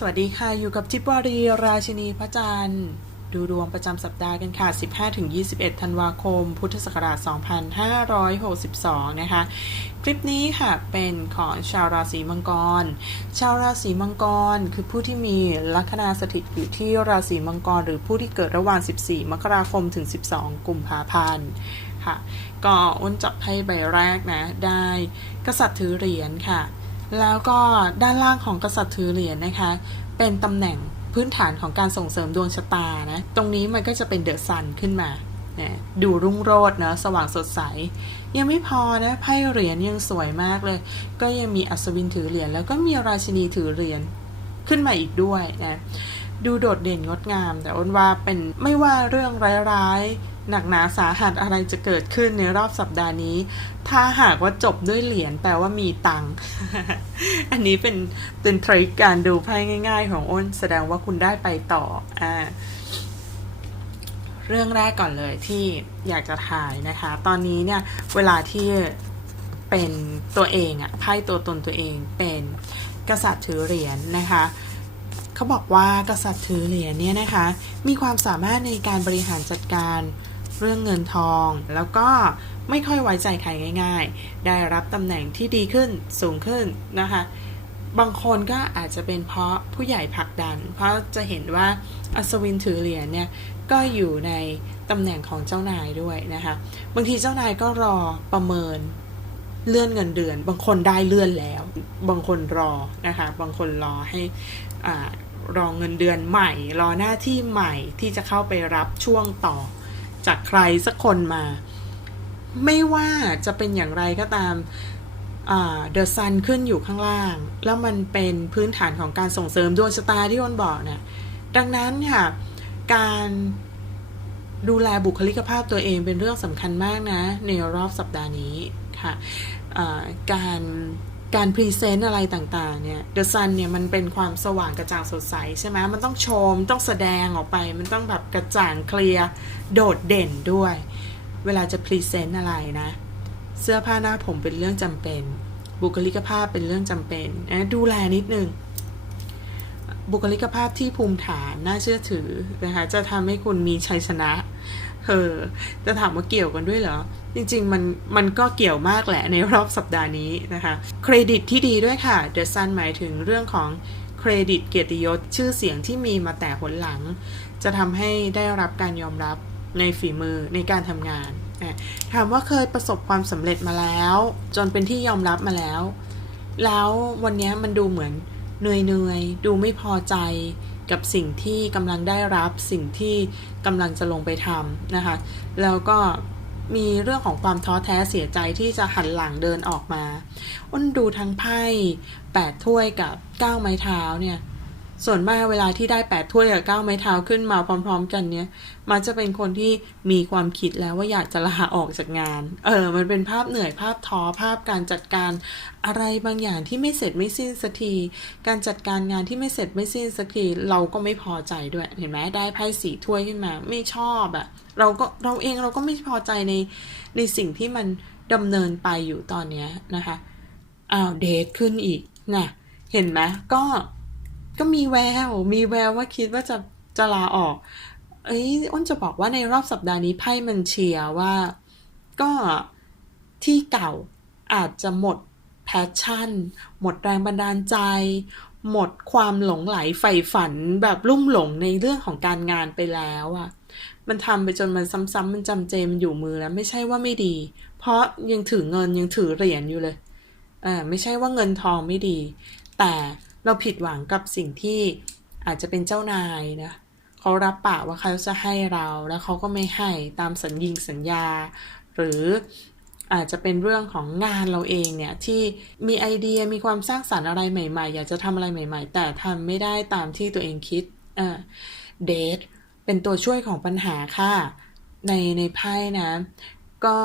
สวัสดีค่ะ อยู่กับทิปวารี ราชินีพระจันทร์ ดูดวงประจำสัปดาห์กันค่ะ 15-21 ธันวาคม พุทธศักราช 2562 นะคะ คลิปนี้ค่ะ เป็นของชาวราศีมังกร ชาวราศีมังกรคือผู้ที่มีลัคนาสถิตอยู่ที่ราศีมังกร หรือผู้ที่เกิดระหว่าง 14 มกราคมถึง 12 กุมภาพันธ์ค่ะ ก็อ้นจับไพ่ใบแรกนะ ได้กษัตริย์ถือเหรียญค่ะ แล้วก็ด้านล่างของกษัตริย์ถือเหรียญนะคะ เป็นตำแหน่งพื้นฐานของการส่งเสริมดวงชะตานะ ตรงนี้มันก็จะเป็นเดอะซันขึ้นมานะดูรุ่งโรจน์เนอะสว่างสดใส ยังไม่พอนะไพ่เหรียญยังสวยมากเลย ก็ยังมีอัศวินถือเหรียญแล้วก็มีราชินีถือเหรียญขึ้นมาอีกด้วยนะดูโดดเด่นงดงาม แต่อ้นว่าเป็นไม่ว่าเรื่องร้ายๆ หนักหนาสาหัสอะไรจะเกิดขึ้นในรอบสัปดาห์นี้ ถ้าหากว่าจบด้วยเหรียญแปลว่ามีตังค์อันนี้เป็นเป็นทริคการดูไพ่ง่าย ๆ ของอ้น แสดงว่าคุณได้ไปต่ออ่าเรื่องแรกก่อนเลยที่อยากจะถ่ายนะคะ ตอนนี้เนี่ยเวลาที่เป็นตัวเองอะไพ่ตัวตนตัวเองเป็นกษัตริย์ถือเหรียญนะคะเขาบอกว่ากษัตริย์ถือเหรียญเนี่ยนะคะ มีความสามารถในการบริหารจัดการ เรื่องเงินทอง แล้วก็ไม่ค่อยไว้ใจใครง่าย ๆ ได้รับตำแหน่งที่ดีขึ้นสูงขึ้นนะคะ บางคนก็อาจจะเป็นเพราะผู้ใหญ่ผลักดัน เพราะจะเห็นว่าอัศวินถือเหรียญเนี่ยก็อยู่ในตำแหน่งของเจ้านายด้วยนะคะ บางทีเจ้านายก็รอประเมินเลื่อนเงินเดือน บางคนได้เลื่อนแล้ว บางคนรอนะคะ บางคนรอให้อารอเงินเดือนใหม่ รอหน้าที่ใหม่ที่จะเข้าไปรับช่วงต่อ จากใครสักคนมา ไม่ว่าจะเป็นอย่างไรก็ตามเดอะซันขึ้นอยู่ข้างล่าง แล้วมันเป็นพื้นฐานของการส่งเสริมดวงชะตาที่อ้นบอกเนี่ยดังนั้นค่ะ การดูแลบุคลิกภาพตัวเองเป็นเรื่องสำคัญมากนะ ในรอบสัปดาห์นี้ค่ะการ การพรีเซนต์อะไรต่างๆเนี่ยเดอะซันเนี่ยมันเป็นความสว่างกระจ่างสดใสใช่ไหมมันต้องโชมต้องแสดงออกไป มันต้องแบบกระจ่างเคลียร์โดดเด่นด้วย เวลาจะพรีเซนต์อะไรนะ เสื้อผ้าหน้าผมเป็นเรื่องจำเป็น บุคลิกภาพเป็นเรื่องจำเป็นนะดูแลนิดนึง บุคลิกภาพที่ภูมิฐานน่าเชื่อถือนะคะจะทำให้คุณมีชัยชนะเออจะถามว่าเกี่ยวกันด้วยเหรอ จริงๆ มันมันก็เกี่ยวมากแหละในรอบสัปดาห์นี้นะคะ เครดิตที่ดีด้วยค่ะ The Sun หมายถึงเรื่องของเครดิตเกียรติยศชื่อเสียงที่มีมาแต่หนหลัง จะทำให้ได้รับการยอมรับในฝีมือในการทำงานอะถามว่าเคยประสบความสำเร็จมาแล้ว จนเป็นที่ยอมรับมาแล้ว แล้ววันนี้มันดูเหมือนเหนื่อยๆ ดูไม่พอใจกับสิ่งที่กำลังได้รับสิ่งที่กำลังจะลงไปทำนะคะ แล้วก็ มีเรื่องของความท้อแท้เสียใจที่จะหันหลังเดินออกมา อ้นดูทั้งไพ่แปดถ้วยกับเก้าไม้เท้าเนี่ย ส่วนมากเวลาที่ได้แปดถ้วยกับเก้าไม้เท้าขึ้นมาพร้อม ๆ กันเนี่ย มันจะเป็นคนที่มีความคิดแล้วว่าอยากจะลาออกจากงาน เออ มันเป็นภาพเหนื่อยภาพท้อภาพการจัดการอะไรบางอย่างที่ไม่เสร็จไม่สิ้นสักที การจัดการงานที่ไม่เสร็จไม่สิ้นสักทีเราก็ไม่พอใจด้วย เห็นไหมได้ไพ่สีถ้วยขึ้นมา ไม่ชอบอะเราก็เราเองเราก็ไม่พอใจในในสิ่งที่มันดำเนินไปอยู่ตอนเนี้ยนะคะอ้าวเดทขึ้นอีกนะเห็นไหมก็ ก็มีแวว มีแววว่าคิดว่าจะจะลาออก เอ้ยอ้นจะบอกว่าในรอบสัปดาห์นี้ไพ่มันเชียร์ว่า ก็ที่เก่าอาจจะหมดแพชชั่น หมดแรงบันดาลใจ หมดความหลงไหลใฝ่ฝันแบบลุ่มหลงในเรื่องของการงานไปแล้วอะมันทำไปจนมันซ้ำๆมันจำเจมันอยู่มือแล้วไม่ใช่ว่าไม่ดี เพราะยังถือเงินยังถือเหรียญอยู่เลยอ่าไม่ใช่ว่าเงินทองไม่ดี แต่ เราผิดหวังกับสิ่งที่อาจจะเป็นเจ้านายนะเขารับปากว่าเขาจะให้เราแล้วเขาก็ไม่ให้ตามสัญญิงสัญญา หรืออาจจะเป็นเรื่องของงานเราเองเนี่ย ที่มีไอเดียมีความสร้างสรรค์อะไรใหม่ ๆ อยากจะทำอะไรใหม่ ๆ แต่ทำไม่ได้ตามที่ตัวเองคิดอ่าเดทเป็นตัวช่วยของปัญหาค่ะ ในในไพ่นะ ก็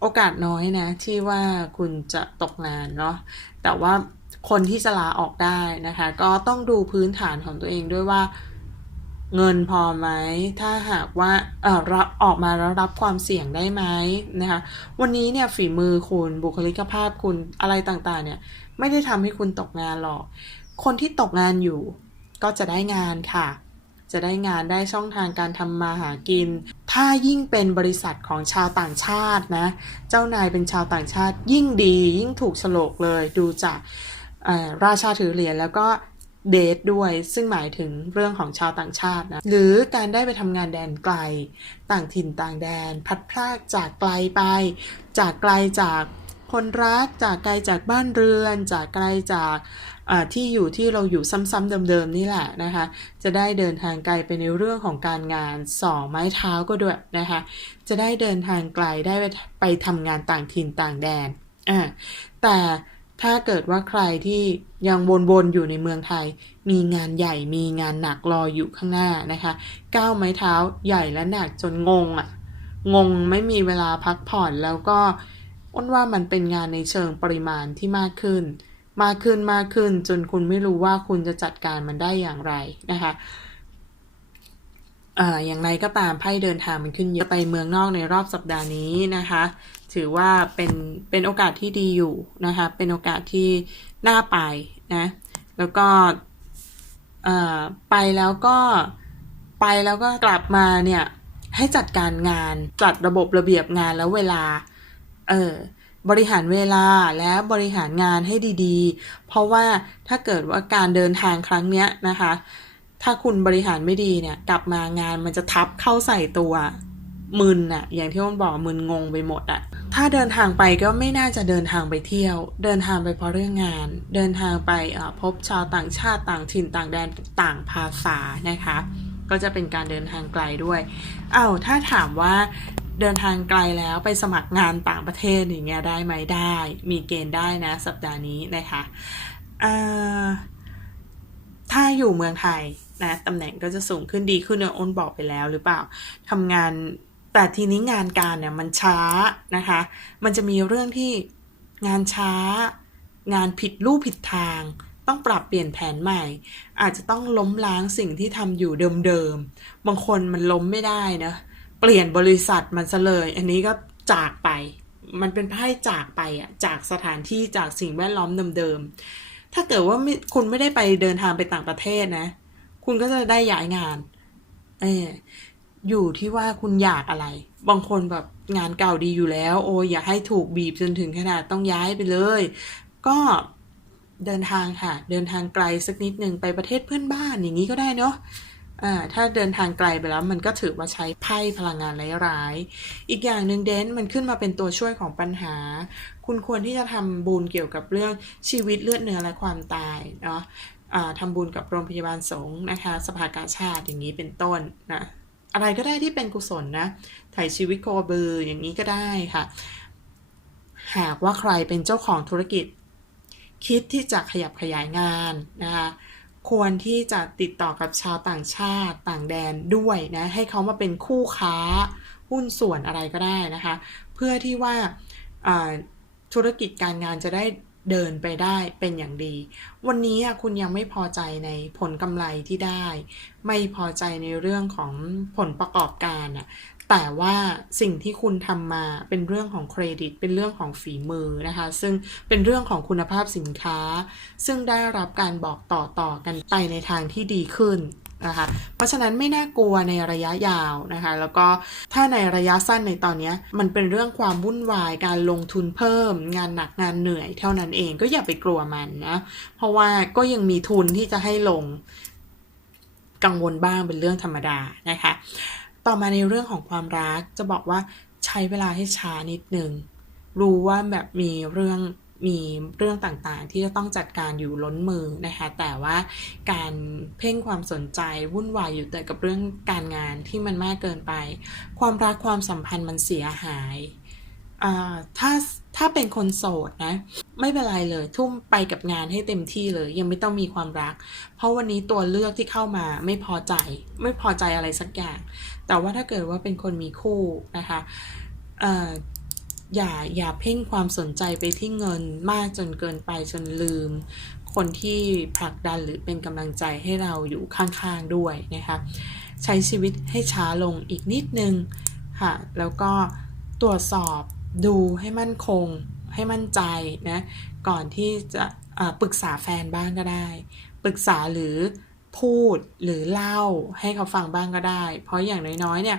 โอกาสน้อยนะ ที่ว่าคุณจะตกงานเนาะแต่ว่า คนที่จะลาออกได้นะคะ ก็ต้องดูพื้นฐานของตัวเองด้วยว่าเงินพอไหม ถ้าหากว่าเออรับออกมาแล้วรับความเสี่ยงได้ไหมนะคะ วันนี้เนี่ยฝีมือคุณบุคลิกภาพคุณอะไรต่างๆเนี่ยไม่ได้ทำให้คุณตกงานหรอก คนที่ตกงานอยู่ก็จะได้งานค่ะ จะได้งานได้ช่องทางการทำมาหากิน ถ้ายิ่งเป็นบริษัทของชาวต่างชาตินะ เจ้านายเป็นชาวต่างชาติยิ่งดียิ่งถูกฉลกเลยดูจาก ราชาถือเหรียญแล้วก็เดทด้วย ซึ่งหมายถึงเรื่องของชาวต่างชาตินะ หรือการได้ไปทำงานแดนไกล ต่างถิ่นต่างแดน พัดพรากจากไกลไป จากไกลจากคนรัก จากไกลจากบ้านเรือน จากไกลจากที่อยู่ที่เราอยู่ซ้ำๆเดิมๆนี่แหละนะคะ จะได้เดินทางไกลไปในเรื่องของการงานสองไม้เท้าก็ด้วยนะคะ จะได้เดินทางไกลได้ไปไปทำงานต่างถิ่นต่างแดนอ่าแต่ ถ้าเกิดว่าใครที่ยังวนๆอยู่ในเมืองไทย มีงานใหญ่มีงานหนักรออยู่ข้างหน้านะคะก้าวไม้เท้าใหญ่และหนักจนงงอะ่ะ งงไม่มีเวลาพักผ่อนแล้วก็อ้นว่ามันเป็นงานในเชิงปริมาณที่มากขึ้น มากขึ้นมากขึ้นจนคุณไม่รู้ว่าคุณจะจัดการมันได้อย่างไรนะคะอ่าอย่างไรก็ตามไพ่เดินทางมันขึ้นเยอะไปเมืองนอกในรอบสัปดาห์นี้นะคะ ถือว่าเป็นเป็นโอกาสที่ดีอยู่นะคะเป็นโอกาสที่น่าไปนะแล้วก็ไปแล้วก็ไปแล้วก็กลับมาเนี่ยให้จัดการงานจัดระบบระเบียบงานแล้วเวลาเออบริหารเวลาและบริหารงานให้ดีๆ เพราะว่าถ้าเกิดว่าการเดินทางครั้งเนี้ยนะคะ ถ้าคุณบริหารไม่ดีเนี่ยกลับมางานมันจะทับเข้าใส่ตัว มึนอะอย่างที่อ้นบอกมึนงงไปหมดอะถ้าเดินทางไปก็ไม่น่าจะเดินทางไปเที่ยว เดินทางไปเพราะเรื่องงาน เดินทางไปพบชาวต่างชาติต่างถิ่นต่างแดนต่างภาษานะคะ ก็จะเป็นการเดินทางไกลด้วยอ้าวถ้าถามว่าเดินทางไกลแล้วไปสมัครงานต่างประเทศอย่างเงี้ยได้ไหมได้ มีเกณฑ์ได้นะ สัปดาห์นี้นะคะถ้าอยู่เมืองไทยนะตำแหน่งก็จะสูงขึ้นดีขึ้นเนยอ้นบอกไปแล้วหรือเปล่าทำงาน แต่ทีนี้งานการเนี่ยมันช้านะคะ มันจะมีเรื่องที่งานช้า งานผิดรูปผิดทาง ต้องปรับเปลี่ยนแผนใหม่ อาจจะต้องล้มล้างสิ่งที่ทำอยู่เดิมๆ บางคนมันล้มไม่ได้นะ เปลี่ยนบริษัทมันซะเลย อันนี้ก็จากไป มันเป็นไพ่จากไปอะจากสถานที่จากสิ่งแวดล้อมเดิมๆ ถ้าเกิดว่าคุณไม่ได้ไปเดินทางไปต่างประเทศนะ คุณก็จะได้ย้ายงาน เออ อยู่ที่ว่าคุณอยากอะไร บางคนแบบงานเก่าดีอยู่แล้ว โอ้ยอย่าให้ถูกบีบจนถึงขนาดต้องย้ายไปเลย ก็เดินทางค่ะ เดินทางไกลสักนิดหนึ่งไปประเทศเพื่อนบ้านอย่างนี้ก็ได้เนาะอ่าถ้าเดินทางไกลไปแล้วมันก็ถือว่าใช้ไพ่พลังงานร้ายๆอีกอย่างหนึ่งเดนมันขึ้นมาเป็นตัวช่วยของปัญหา คุณควรที่จะทำบุญเกี่ยวกับเรื่องชีวิตเลือดเนื้อและความตายเนาะอ่าทำบุญกับโรงพยาบาลสงฆ์นะคะ สภากาชาติอย่างนี้เป็นต้นนะ อะไรก็ได้ที่เป็นกุศลนะถ่ายชีวิตโคบืออย่างนี้ก็ได้ค่ะ หากว่าใครเป็นเจ้าของธุรกิจ คิดที่จะขยับขยายงานนะคะควรที่จะติดต่อกับชาวต่างชาติต่างแดนด้วยนะให้เขามาเป็นคู่ค้าหุ้นส่วนอะไรก็ได้นะคะ เพื่อที่ว่าอ่าธุรกิจการงานจะได้ เดินไปได้เป็นอย่างดี วันนี้คุณยังไม่พอใจในผลกำไรที่ได้ ไม่พอใจในเรื่องของผลประกอบการอะแต่ว่าสิ่งที่คุณทำมาเป็นเรื่องของเครดิต เป็นเรื่องของฝีมือนะคะ ซึ่งเป็นเรื่องของคุณภาพสินค้า ซึ่งได้รับการบอกต่อต่อกันไปในทางที่ดีขึ้น นะคะ เพราะฉะนั้นไม่น่ากลัวในระยะยาวนะคะ แล้วก็ถ้าในระยะสั้นในตอนนี้มันเป็นเรื่องความวุ่นวายการลงทุนเพิ่ม งานหนักงานเหนื่อยเท่านั้นเองก็อย่าไปกลัวมันนะเพราะว่าก็ยังมีทุนที่จะให้ลงกังวลบ้างเป็นเรื่องธรรมดานะคะ ต่อมาในเรื่องของความรักจะบอกว่าใช้เวลาให้ช้านิดนึงรู้ว่าแบบมีเรื่อง มีเรื่องต่างๆ ที่จะต้องจัดการอยู่ล้นมือนะคะ แต่ว่าการเพ่งความสนใจวุ่นวายอยู่แต่กับเรื่องการงานที่มันมากเกินไป ความรักความสัมพันธ์มันเสียหายอ่าถ้าถ้าเป็นคนโสดนะ ไม่เป็นไรเลย ทุ่มไปกับงานให้เต็มที่เลย ยังไม่ต้องมีความรัก เพราะวันนี้ตัวเลือกที่เข้ามาไม่พอใจ ไม่พอใจอะไรสักอย่าง แต่ว่าถ้าเกิดว่าเป็นคนมีคู่นะคะ อย่าอย่าเพ่งความสนใจไปที่เงินมากจนเกินไปจนลืม คนที่ผลักดันหรือเป็นกำลังใจให้เราอยู่ข้างๆด้วยนะคะใช้ชีวิตให้ช้าลงอีกนิดนึงค่ะแล้วก็ตรวจสอบดูให้มั่นคง ให้มั่นใจนะก่อนที่จะปรึกษาแฟนบ้างก็ได้ ปรึกษาหรือพูดหรือเล่าให้เขาฟังบ้างก็ได้ เพราะอย่างน้อยๆเนี่ย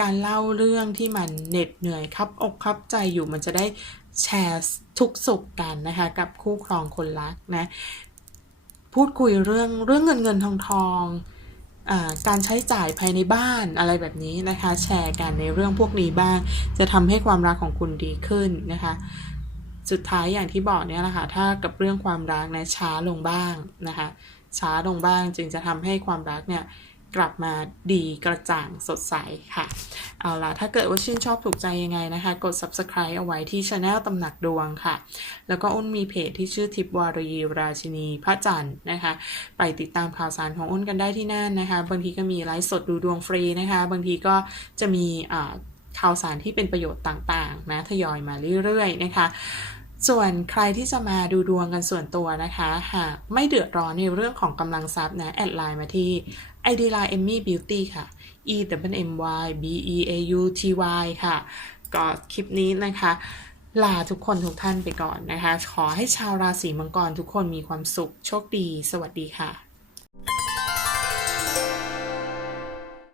การเล่าเรื่องที่มันเหน็ดเหนื่อยครับอกครับใจอยู่มันจะได้แชร์ทุกสุขกันนะคะกับคู่ครองคนรักนะพูดคุยเรื่องเรื่องเงินเงินทองทองอการใช้จ่ายภายในบ้านอะไรแบบนี้นะคะ แชร์กันในเรื่องพวกนี้บ้าง จะทำให้ความรักของคุณดีขึ้นนะคะ สุดท้ายอย่างที่บอกเนี่ยแหละค่ะถ้ากับเรื่องความรักนะช้าลงบ้างนะคะ ช้าลงบ้างจึงจะทำให้ความรักเนี่ย กลับมาดีกระจ่างสดใสค่ะ เอาล่ะ ถ้าเกิดว่าชื่นชอบถูกใจยังไงนะคะ กด subscribe เอาไว้ที่ channel ตำหนักดวงค่ะ แล้วก็อ้นมีเพจที่ชื่อทิพวารีราชินีพระจันทร์นะคะ ไปติดตามข่าวสารของอ้นกันได้ที่นั่นนะคะ บางทีก็มีไลฟ์สดดูดวงฟรีนะคะ บางทีก็จะมีข่าวสารที่เป็นประโยชน์ต่างๆนะทยอยมาเรื่อยๆนะคะ ส่วนใครที่จะมาดูดวงกันส่วนตัวนะคะ หากไม่เดือดร้อนในเรื่องของกำลังทรัพย์นะ แอดไลน์มาที่ ID Line Emmy Beauty ค่ะ E W M Y B E A U T Y ค่ะ ก็คลิปนี้นะคะ ลาทุกคนทุกท่านไปก่อนนะคะ ขอให้ชาวราศีมังกรทุกคนมีความสุข โชคดี สวัสดีค่ะ